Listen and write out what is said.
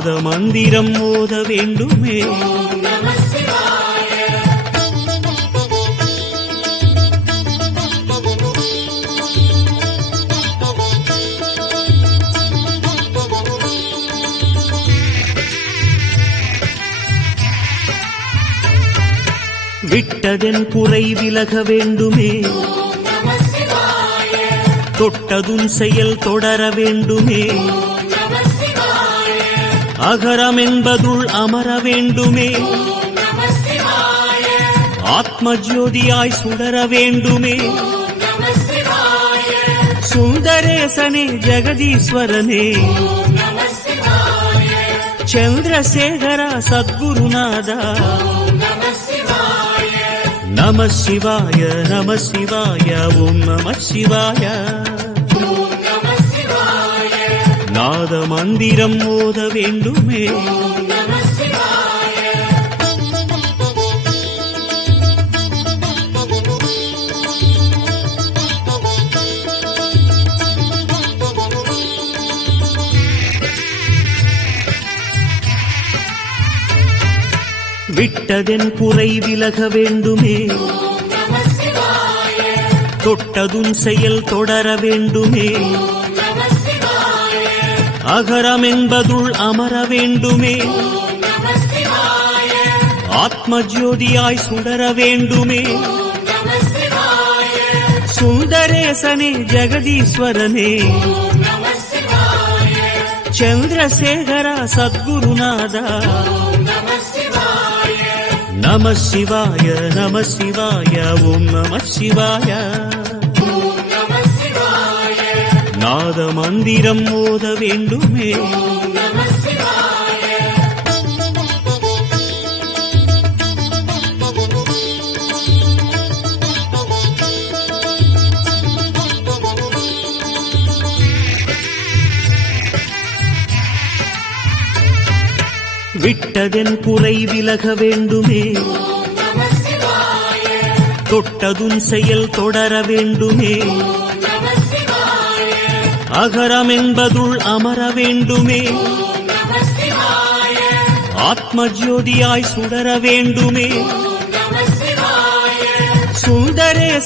நாத மந்திரம் ஓத வேண்டுமே. விட்டதென் குறை விலக வேண்டுமே. தொட்டதுன் செயல் தொடர வேண்டுமே. அகரம் என்பதுள் அமர வேண்டுமே. ஆத்ம ஜோதியாய் சுடர வேண்டுமே. சுந்தரேசனே ஜெகதீஸ்வரனே சந்திரசேகர சத்குருநாதா நம சிவாய நம சிவாய ஓம் நம சிவாய. நாத மந்திரம் ஓத வேண்டுமே. விட்டதென் குறை விலக வேண்டுமே. தொட்டதுன் செயல் தொடர வேண்டுமே. அகரம் என்பதுள் அமர வேண்டுமே. ஆத்ம ஜோதியாய் சுடர வேண்டுமே. சுந்தரேசனே ஜெகதீஸ்வரனே சந்திரசேகர சத்குருநாதா நம சிவாய நம சிவாய ஓம் நம சிவாய. நாத மந்திரம் ஓத வேண்டுமே. விட்டதென் குறை விலக வேண்டுமே. தொட்டதுன் செயல் தொடர வேண்டுமே. அகரம் என்பதுள் அமர வேண்டுமே. ஆத்ம ஜோதியாய் சுடர வேண்டுமே. சுந்தரே